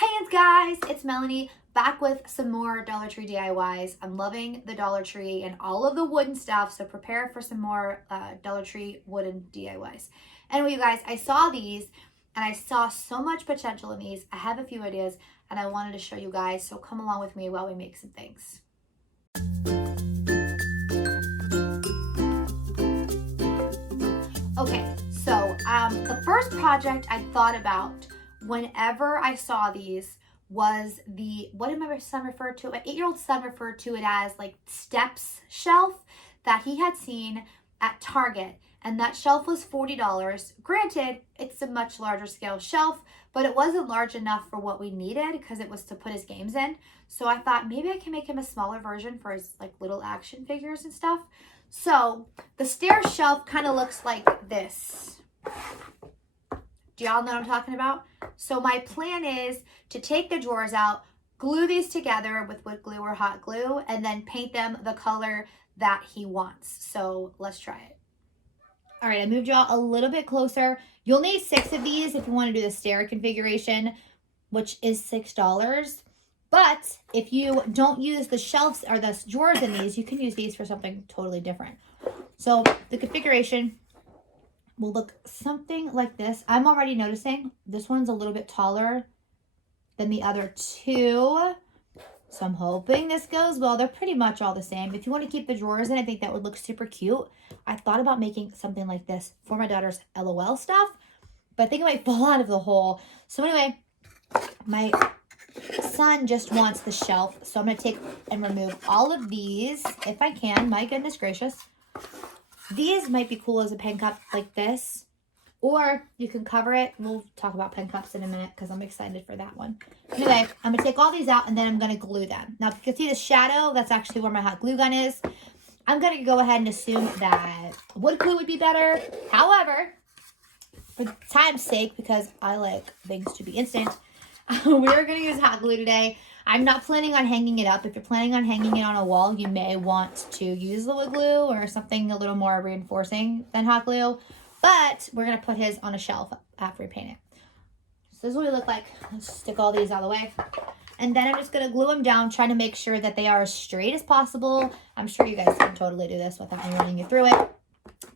Hey guys, it's Melanie back with some more Dollar Tree DIYs. I'm loving the Dollar Tree and all of the wooden stuff, so prepare for some more Dollar Tree wooden DIYs. Anyway, you guys, I saw these and I saw so much potential in these. I have a few ideas and I wanted to show you guys, so come along with me while we make some things. Okay, so the first project I thought about whenever I saw these was what did my son refer to? My 8-year-old son referred to it as like steps shelf that he had seen at Target. And that shelf was $40. Granted, it's a much larger scale shelf, but it wasn't large enough for what we needed because it was to put his games in. So I thought maybe I can make him a smaller version for his like little action figures and stuff. So the stair shelf kind of looks like this. Do y'all know what I'm talking about? So my plan is to take the drawers out, glue these together with wood glue or hot glue, and then paint them the color that he wants. So let's try it. All right, I moved y'all a little bit closer. You'll need 6 of these if you want to do the stair configuration, which is $6. But if you don't use the shelves or the drawers in these, you can use these for something totally different. So the configuration will look something like this. I'm already noticing this one's a little bit taller than the other two. So I'm hoping this goes well. They're pretty much all the same. If you want to keep the drawers in, I think that would look super cute. I thought about making something like this for my daughter's LOL stuff, but I think it might fall out of the hole. So anyway, my son just wants the shelf. So I'm going to take and remove all of these if I can. My goodness gracious. These might be cool as a pen cup like this, or you can cover it. We'll talk about pen cups in a minute because I'm excited for that one. Anyway, I'm going to take all these out and then I'm going to glue them. Now, if you can see the shadow, that's actually where my hot glue gun is. I'm going to go ahead and assume that wood glue would be better. However, for time's sake, because I like things to be instant, we're going to use hot glue today. I'm not planning on hanging it up. If you're planning on hanging it on a wall, you may want to use the wood glue or something a little more reinforcing than hot glue. But we're going to put his on a shelf after we paint it. So this is what we look like. Let's stick all these out of the way. And then I'm just going to glue them down, trying to make sure that they are as straight as possible. I'm sure you guys can totally do this without me running you through it.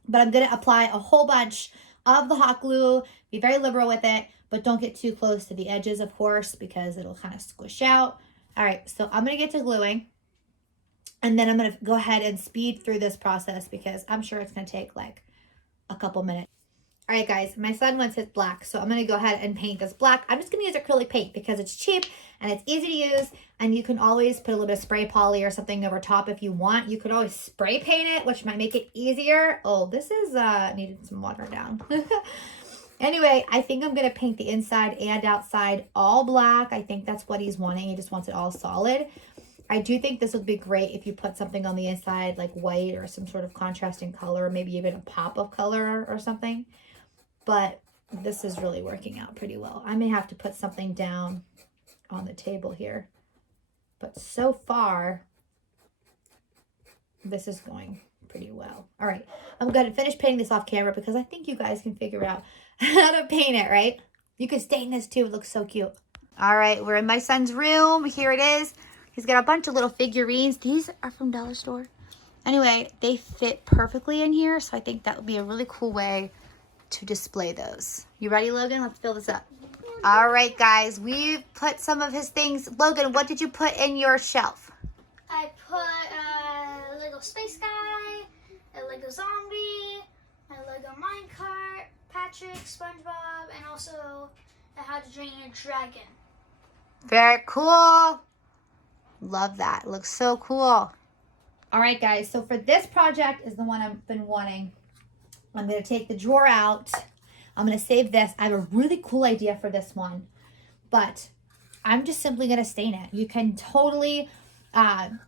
But I'm going to apply a whole bunch of the hot glue. Be very liberal with it, but don't get too close to the edges, of course, because it'll kind of squish out. All right, so I'm going to get to gluing. And then I'm going to go ahead and speed through this process because I'm sure it's going to take like a couple minutes. All right, guys, my son wants his black, so I'm going to go ahead and paint this black. I'm just going to use acrylic paint because it's cheap and it's easy to use, and you can always put a little bit of spray poly or something over top if you want. You could always spray paint it, which might make it easier. Oh, this is needed some water down. Anyway, I think I'm going to paint the inside and outside all black. I think that's what he's wanting. He just wants it all solid. I do think this would be great if you put something on the inside like white or some sort of contrasting color, maybe even a pop of color or something. But this is really working out pretty well. I may have to put something down on the table here. But so far, this is going pretty well. All right, I'm going to finish painting this off camera because I think you guys can figure out how to paint it, right? You can stain this too. It looks so cute. All right, we're in my son's room. Here it is. He's got a bunch of little figurines. These are from Dollar Store. Anyway, they fit perfectly in here, so I think that would be a really cool way to display those. You ready, Logan? Let's fill this up. All right, guys, we've put some of his things. Logan, what did you put in your shelf? I put a Lego space guy, a Lego zombie, a Lego minecart, Patrick, SpongeBob, and also a How to Train Your Dragon. Very cool. Love that. It looks so cool. All right, guys. So for this project is the one I've been wanting. I'm going to take the drawer out. I'm going to save this. I have a really cool idea for this one, but I'm just simply going to stain it. You can totally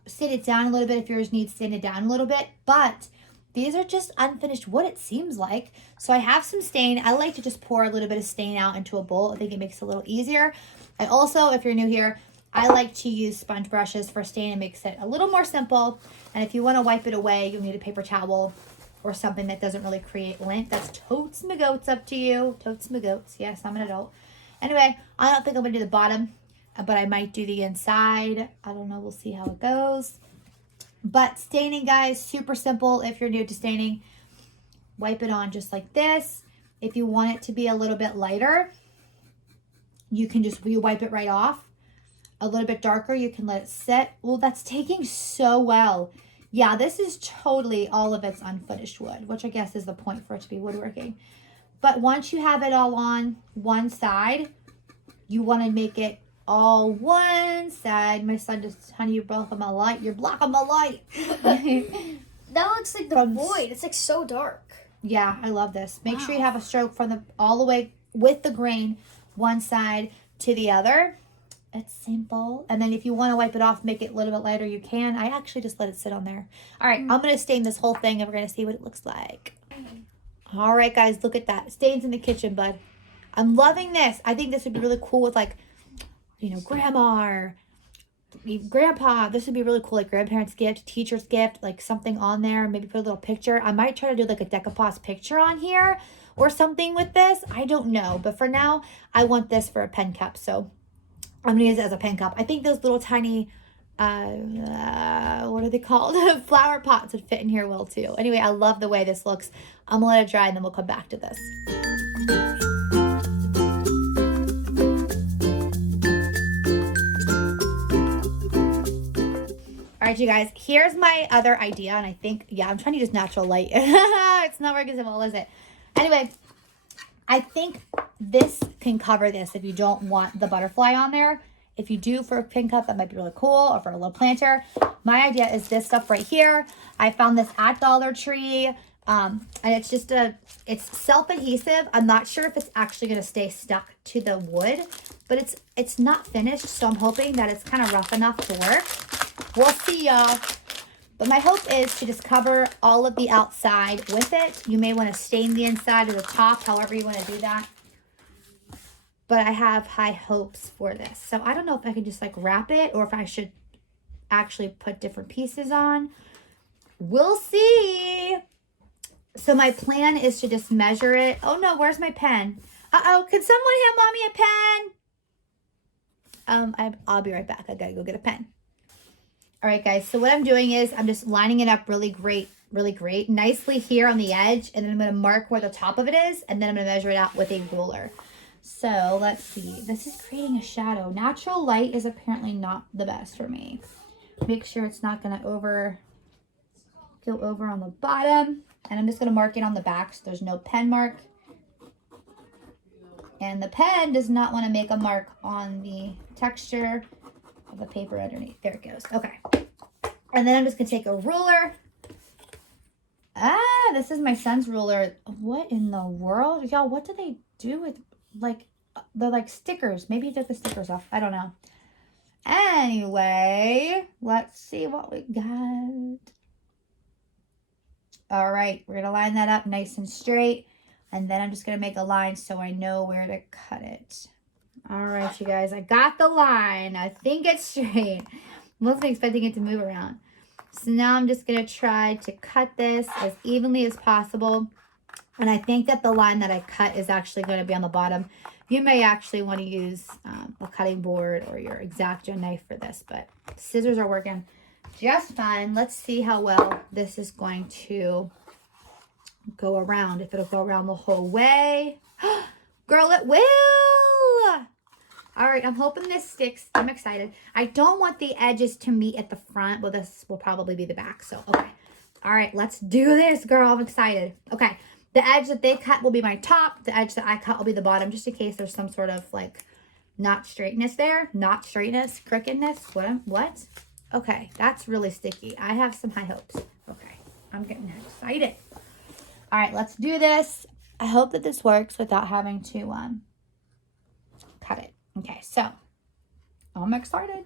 stain it down a little bit if yours needs sanded down a little bit, but these are just unfinished wood, it seems like. So I have some stain. I like to just pour a little bit of stain out into a bowl. I think it makes it a little easier. I also, if you're new here, I like to use sponge brushes for stain. It makes it a little more simple. And if you want to wipe it away, you'll need a paper towel or something that doesn't really create lint. That's totes my goats up to you. Totes my goats. Yes, I'm an adult. Anyway, I don't think I'm going to do the bottom. but I might do the inside. I don't know. We'll see how it goes. But staining, guys, super simple. If you're new to staining, wipe it on just like this. If you want it to be a little bit lighter, you can just wipe it right off. A little bit darker, you can let it sit. Well, that's taking so well. Yeah, this is totally all of its unfinished wood, which I guess is the point for it to be woodworking. But once you have it all on one side, you want to make it all one side. My son just, honey, you're blocking my light. You're blocking my light. That looks like the void. It's like so dark. Yeah, I love this. Make sure you have a stroke from the all the way with the grain, one side to the other. It's simple. And then if you want to wipe it off, make it a little bit lighter, you can. I actually just let it sit on there. All right, I'm going to stain this whole thing and we're going to see what it looks like. All right, guys, look at that. Stains in the kitchen, bud. I'm loving this. I think this would be really cool with, like, you know, grandma or grandpa. This would be really cool, like grandparents' gift, teacher's gift, like something on there. Maybe put a little picture. I might try to do like a decoupage picture on here or something with this. I don't know. But for now, I want this for a pen cup. So I'm going to use it as a pen cup. I think those little tiny, what are they called? Flower pots would fit in here well too. Anyway, I love the way this looks. I'm going to let it dry and then we'll come back to this. All right, you guys, here's my other idea. And I think, yeah, I'm trying to use natural light. It's not working as well, is it? Anyway, I think this can cover this if you don't want the butterfly on there. If you do for a pin cup, that might be really cool, or for a little planter. My idea is this stuff right here. I found this at Dollar Tree, and it's just it's self-adhesive. I'm not sure if it's actually going to stay stuck to the wood, but it's not finished, so I'm hoping that it's kind of rough enough to work. We'll see, y'all. But my hope is to just cover all of the outside with it. You may want to stain the inside or the top, however you want to do that. But I have high hopes for this. So I don't know if I can just like wrap it or if I should actually put different pieces on. We'll see. So my plan is to just measure it. Oh no, where's my pen? Uh-oh, can someone hand mommy a pen? I'll be right back. I gotta go get a pen. All right, guys, so what I'm doing is I'm just lining it up really great, nicely here on the edge, and then I'm going to mark where the top of it is, and then I'm going to measure it out with a ruler. So let's see. This is creating a shadow. Natural light is apparently not the best for me. Make sure it's not going to go over on the bottom, and I'm just going to mark it on the back so there's no pen mark. And the pen does not want to make a mark on the texture of the paper underneath. There it goes. Okay. And then I'm just going to take a ruler. This is my son's ruler. What in the world? Y'all, what do they do with, like, they're like stickers. Maybe he took the stickers off. I don't know. Anyway, let's see what we got. All right. We're going to line that up nice and straight. And then I'm just going to make a line so I know where to cut it. All right, you guys, I got the line. I think it's straight. I wasn't expecting it to move around. So now I'm just going to try to cut this as evenly as possible. And I think that the line that I cut is actually going to be on the bottom. You may actually want to use a cutting board or your X-Acto knife for this, but scissors are working just fine. Let's see how well this is going to go around. If it'll go around the whole way. Girl, it will. All right, I'm hoping this sticks. I'm excited. I don't want the edges to meet at the front. Well, this will probably be the back. So, okay. All right, let's do this, girl. I'm excited. Okay, the edge that they cut will be my top. The edge that I cut will be the bottom, just in case there's some sort of, like, not straightness there. Not straightness, crookedness. What? Okay, that's really sticky. I have some high hopes. Okay, I'm getting excited. All right, let's do this. I hope that this works without having to cut it. Okay, so I'm excited.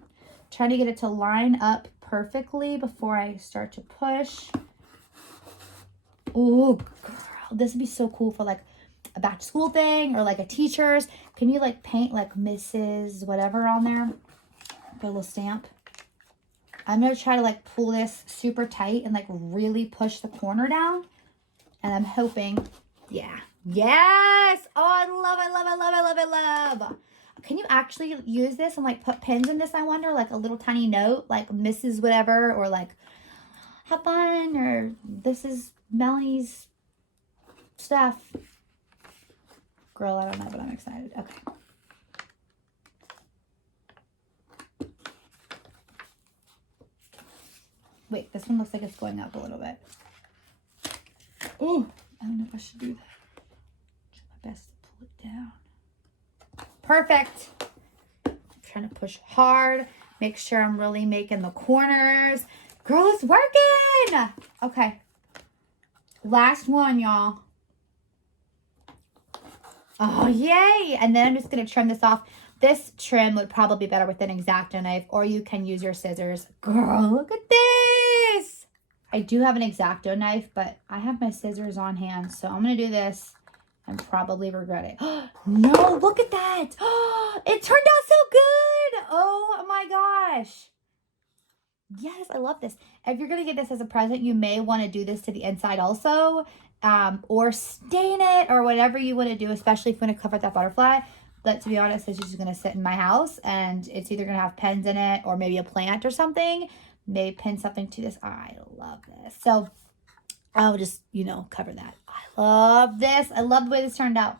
Trying to get it to line up perfectly before I start to push. Oh, girl, this would be so cool for like a back to school thing or like a teacher's. Can you like paint like Mrs. whatever on there? Put a little stamp. I'm going to try to like pull this super tight and like really push the corner down. And I'm hoping, yeah. Yes! Oh, I love. can you actually use this and like put pins in this, I wonder? Like a little tiny note, like Mrs. whatever, or like have fun, or this is Melanie's stuff. Girl, I don't know, but I'm excited. Okay. Wait, this one looks like it's going up a little bit. Oh, I don't know if I should do that. Try my best to pull it down. Perfect. I'm trying to push hard. Make sure I'm really making the corners. Girl, it's working. Okay. Last one, y'all. Oh, yay. And then I'm just going to trim this off. This trim would probably be better with an X-Acto knife, or you can use your scissors. Girl, look at this. I do have an X-Acto knife, but I have my scissors on hand. So I'm going to do this and probably regret it. No, look at that. It turned out so good. Oh my gosh. Yes, I love this. If you're going to get this as a present, you may want to do this to the inside also, or stain it, or whatever you want to do, especially if you want to cover that butterfly. But to be honest, it's just going to sit in my house, and it's either going to have pens in it or maybe a plant or something. Maybe pin something to this. I love this. So I'll just, you know, cover that. I love this. I love the way this turned out.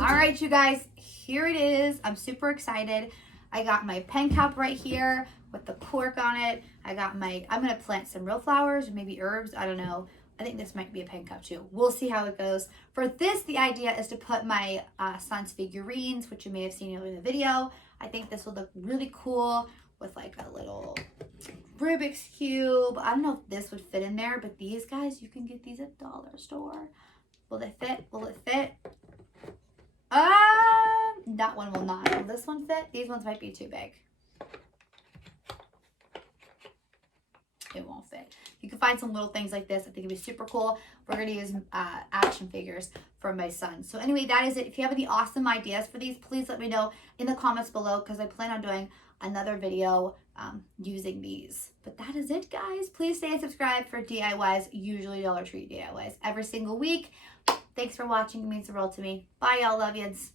All right, you guys, here it is. I'm super excited. I got my pen cap right here with the cork on it. I got my, I'm going to plant some real flowers, maybe herbs. I don't know. I think this might be a pen cup too. We'll see how it goes. For this, the idea is to put my son's figurines, which you may have seen earlier in the video. I think this will look really cool with like a little Rubik's Cube. I don't know if this would fit in there, but these guys, you can get these at the dollar store. Will they fit? Will it fit? That one will not. Will this one fit? These ones might be too big. It won't fit. You can find some little things like this. I think it'd be super cool. We're going to use action figures for my son. So anyway, that is it. If you have any awesome ideas for these, please let me know in the comments below, because I plan on doing another video using these. But that is it, guys. Please stay and subscribe for DIYs, usually Dollar Tree DIYs, every single week. Thanks for watching. It means the world to me. Bye, y'all. Love yous.